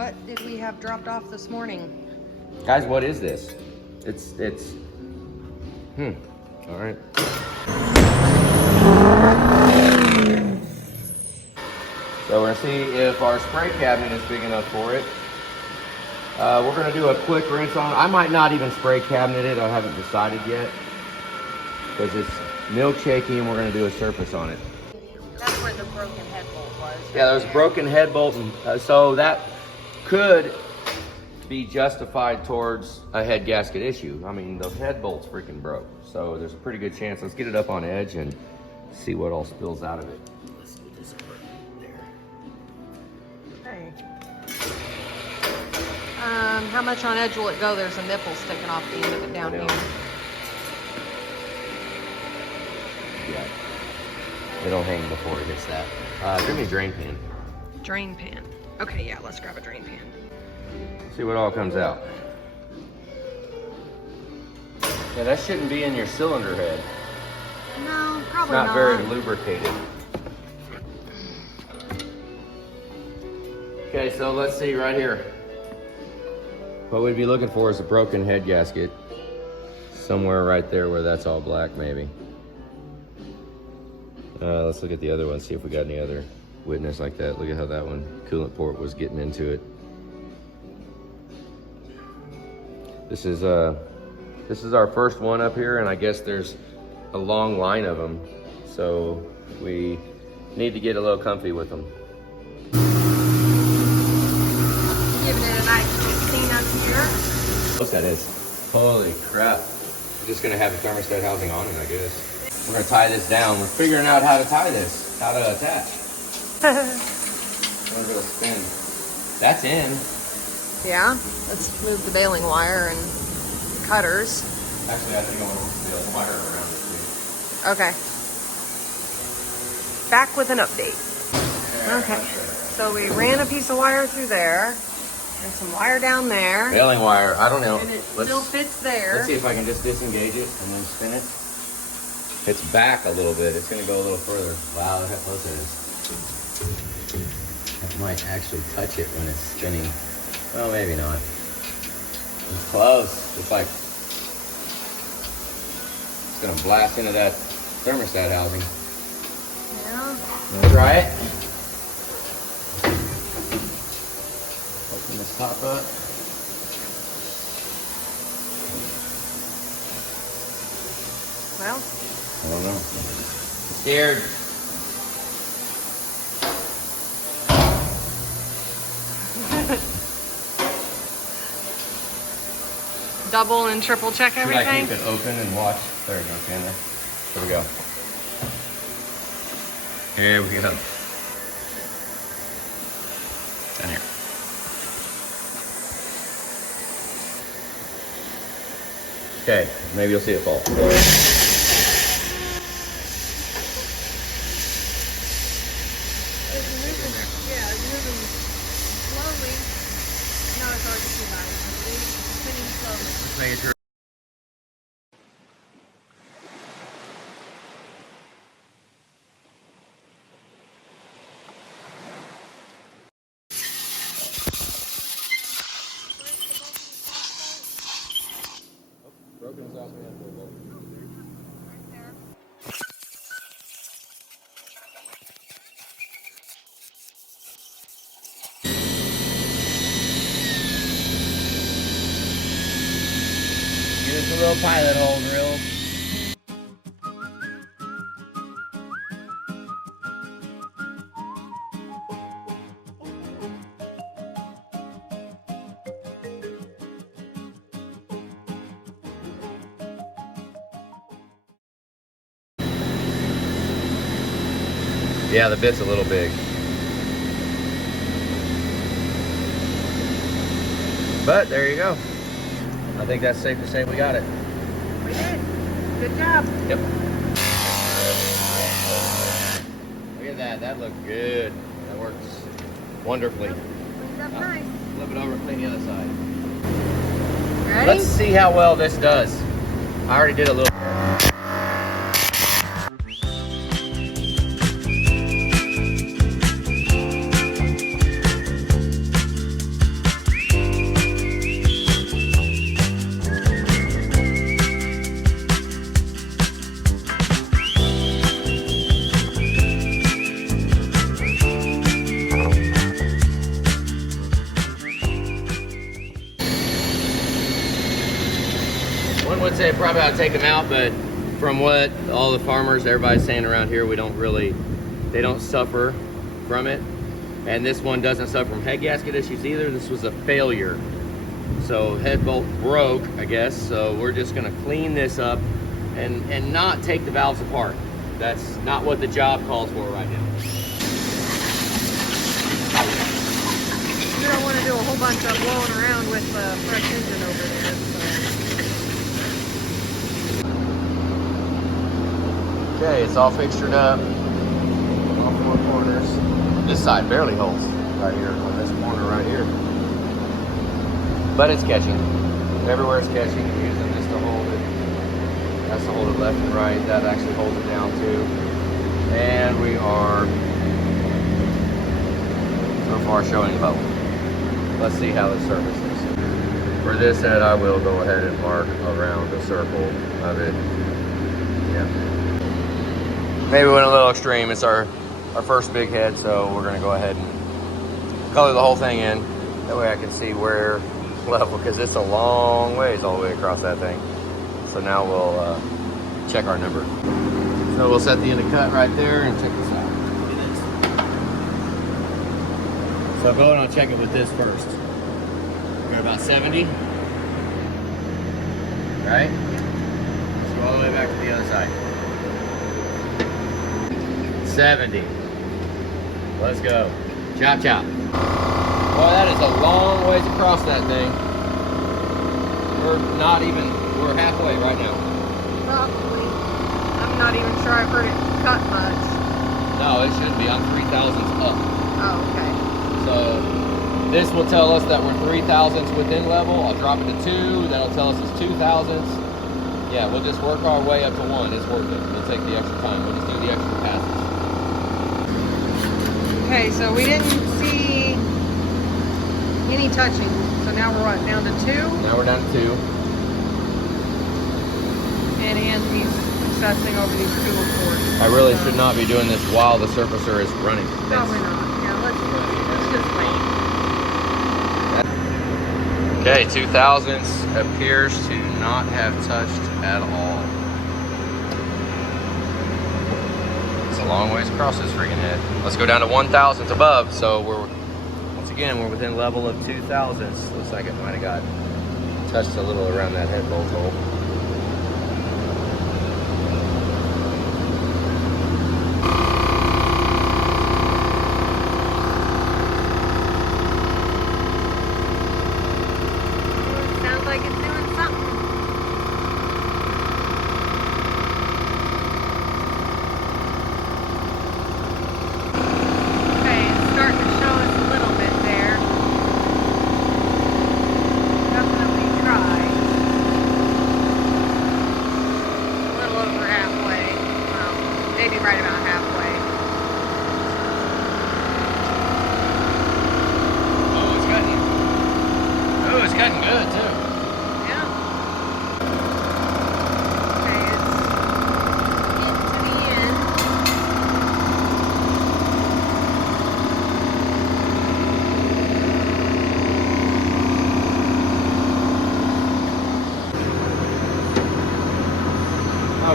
What did we have dropped off this morning? Guys, what is this? It's all right. So we're gonna see if our spray cabinet is big enough for it. We're gonna do a quick rinse on it. I might not even spray cabinet it. I haven't decided yet because it's milkshaky, and we're gonna do a surface on it. That's where the broken head bolt was. Yeah, there's a broken head bolt, and so that could be justified towards a head gasket issue. I mean, the head bolt's freaking broke, so there's a pretty good chance. Let's get it up on edge and see what all spills out of it. Let's get this apart there. Okay. How much on edge will it go? There's a nipple sticking off the end of it down here. Yeah. It'll hang before it hits that. Give me a drain pan. Drain pan. Okay, yeah, let's grab a drain pan. See what all comes out. Yeah, that shouldn't be in your cylinder head. No, probably It's not not. very lubricated. Okay, so let's see right here. What we'd be looking for is a broken head gasket. Somewhere right there where that's all black, maybe. Let's look at the other one, see if we got any other witness like that. Look at how that one, coolant port was getting into it. This is our first one up here, and I guess there's a long line of them. So we need to get a little comfy with them. Giving it a nice clean up here. Look at this. Holy crap. We're just gonna have a thermostat housing on it, I guess. We're gonna tie this down. We're figuring out how to tie this, how to attach. It'll spin. That's in. Yeah, let's move the baling wire and cutters. Actually, I think I want to move the wire around this thing. Okay. Back with an update. Okay, so we ran a piece of wire through there. And some wire down there. Baling wire, I don't know. And it still fits there. Let's see if I can just disengage it and then spin it. It's back a little bit. It's gonna go a little further. Wow, look how close it is. That might actually touch it when it's spinning. Well, maybe not. It's close. It's like, it's gonna blast into that thermostat housing. Yeah. Wanna try it? Open this top up. Well, I don't know. I'm scared. double and triple check Should I everything. keep it open and watch? There we go, can there? Here we go. Here we go. Down here. Okay, maybe you'll see it fall. It's moving, yeah, it's moving slowly. No, it's already too high. It's spinning slowly. Just making sure. Broken is off the end. Get us a little pilot hole drill. Yeah, the bit's a little big. But there you go. I think that's safe to say we got it. We did. Good job. Yep. Look at that. That looked good. That works wonderfully. Cleaned up nice. Flip it over and clean the other side. Ready? Let's see how well this does. I already did a little. would say probably ought to take them out, but from what all the farmers, everybody's saying around here, they don't suffer from it. And this one doesn't suffer from head gasket issues either. This was a failure. So head bolt broke, I guess. So we're just gonna clean this up and not take the valves apart. That's not what the job calls for right now. You don't want to do a whole bunch of blowing around with the fresh engine over there. So. Okay, it's all fixtured up. All four corners. This side barely holds right here on this corner right here. But it's catching. Everywhere it's catching. You're using this to hold it. That's to hold it left and right. That actually holds it down too. And we are so far showing level. Let's see how the surface is. For this head, I will go ahead and mark around the circle of it. Yeah. Maybe we went a little extreme. It's our first big head, so we're gonna go ahead and color the whole thing in. That way I can see where level, because it's a long ways all the way across that thing. So now we'll check our number. So we'll set the end of cut right there and check this out. So go and I'll check it with this first. We're at about 70. Right? Let's go all the way back to the other side. 70. Let's go. Chop chop. Boy, that is a long ways across that thing. We're halfway right now. Probably. I'm not even sure I've heard it cut much. No, it shouldn't be. I'm 3,000ths up. Oh, okay. So this will tell us that we're 3,000ths within level. I'll drop it to 2. That'll tell us it's 2,000ths. Yeah, we'll just work our way up to 1. It's worth it. We'll take the extra time. We'll just do the extra passes. Okay, so we didn't see any touching. So now we're what, down to 2? Now we're down to 2. And Anthony's obsessing over these tool cords. I really should not be doing this while the surfacer is running. Probably not. Yeah, let's just wait. Okay, 2,000ths appears to not have touched at all. It's a long ways across this freaking head. Let's go down to 1,000ths above. So once again, we're within level of 2,000ths. Looks like it might have got touched a little around that head bolt hole. Sounds like it's doing something. Okay, it's starting to show us a little bit there. Definitely try. A little over halfway. Well, maybe right about halfway. Oh, it's cutting. Oh, it's cutting good too. Yeah. Okay, it's getting to the end.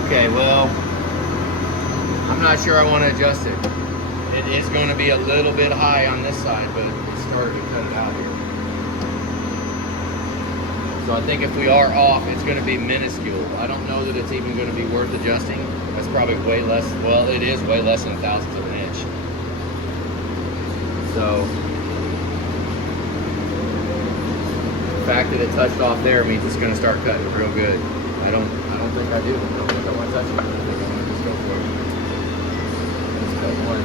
Okay, well, I'm not sure I want to adjust it. It is going to be a little bit high on this side, but it's starting to cut it out here. So I think if we are off, it's going to be minuscule. I don't know that it's even going to be worth adjusting. That's probably way less. Well, it is way less than 1,000ths of an inch. So the fact that it touched off there means it's going to start cutting real good. I don't think I do. I don't think I want to touch it. I think I want to just go for it. Let's cut one.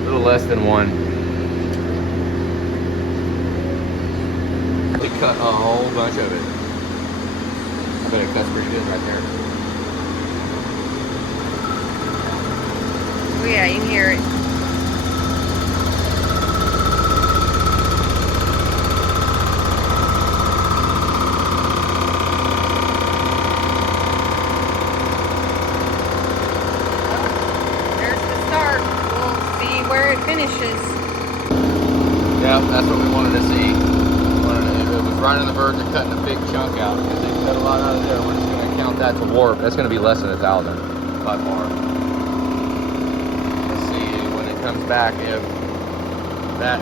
A little less than 1. We cut a whole bunch of it. I bet it cuts pretty good right there. Oh yeah, you can hear it. There's the start. We'll see where it finishes. Yeah, that's what we wanted to see. It was right on the verge of cutting a big chunk out because they cut a lot out of there. We're just going to count that to warp. That's going to be less than 1,000 by far. Let's see when it comes back if that.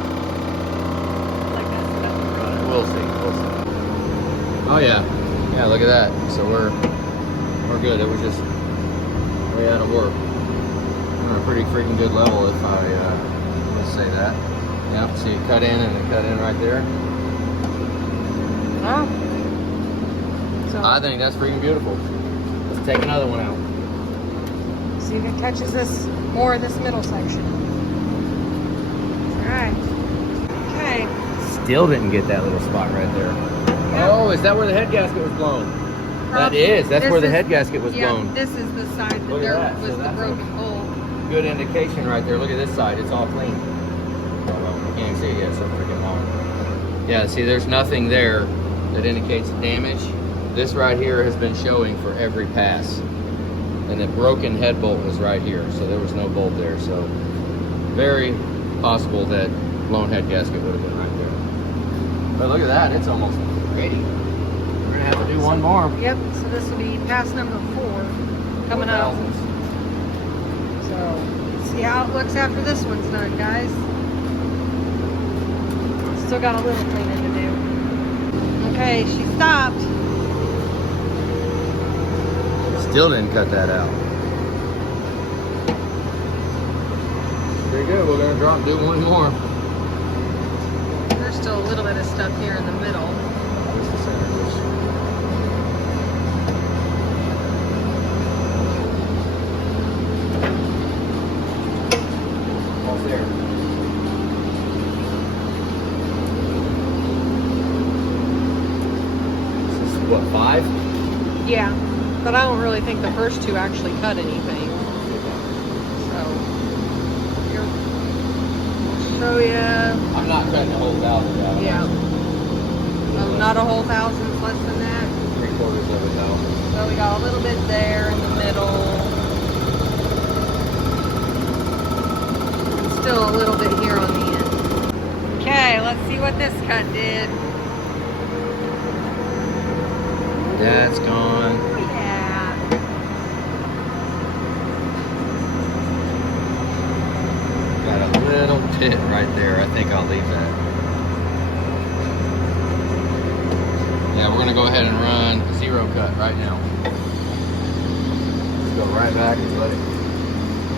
Like that's We'll see. We'll see. Oh yeah, yeah. Look at that. So we're good. It was just way out of warp. We're at a pretty freaking good level, if I want to say that. Yeah. See it cut in and it cut in right there. Oh. So I think that's freaking beautiful. Let's take another one out. see if it catches this more of this middle section. All right. Okay. Still didn't get that little spot right there. Yeah. Oh, is that where the head gasket was blown? That is. That's where the head gasket was blown. This is the side that Look at there that. was So the that's broken hole. Good indication right there. Look at this side. It's all clean. Oh, well, you can't see it yet. It's so freaking long. Yeah, see, there's nothing there that indicates damage. This right here has been showing for every pass. And the broken head bolt was right here. So there was no bolt there. So very possible that blown head gasket would have been right there. But look at that. It's almost ready. We're going to have to do one more. Yep. So this will be pass number 4 coming up. So see how it looks after this one's done, guys. Still got a little cleaning to do. Okay, she stopped. Still didn't cut that out. Pretty good. We're going to do one more. There's still a little bit of stuff here in the middle. Where's the center of this? Almost there. This is what, 5? Yeah, but I don't really think the first 2 actually cut anything. So here, I'll show you. I'm not cutting the whole 1,000 out. Yeah. Oh, not a whole 1,000, less than that. 3/4 of 1,000. So we got a little bit there in the middle. And still a little bit here on the end. Okay, let's see what this cut did. That's gone. Oh yeah. Got a little pit right there. I think I'll leave that. Yeah, we're gonna go ahead and run 0 cut right now. Let's go right back and let it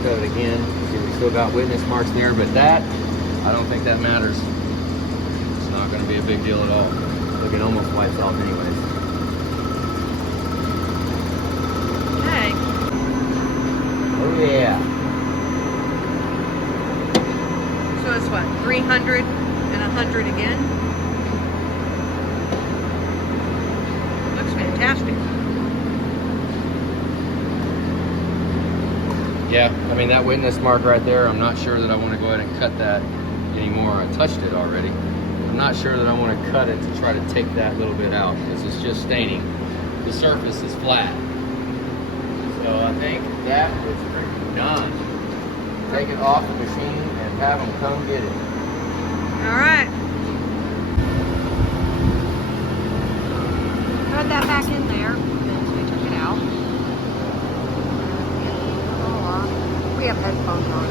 cut it again. See, we still got witness marks there, but that, I don't think that matters. It's not gonna be a big deal at all. Look, it almost wipes off anyways. Okay. Oh yeah. So it's what, 300 and 100 again? Looks fantastic. Yeah, I mean, that witness mark right there, I'm not sure that I want to go ahead and cut that anymore. I touched it already. I'm not sure that I want to cut it to try to take that little bit out because it's just staining. The surface is flat. So I think that is freaking done. Take it off the machine and have them come get it. All right. Put that back in there. Then we took it out. We have headphones on.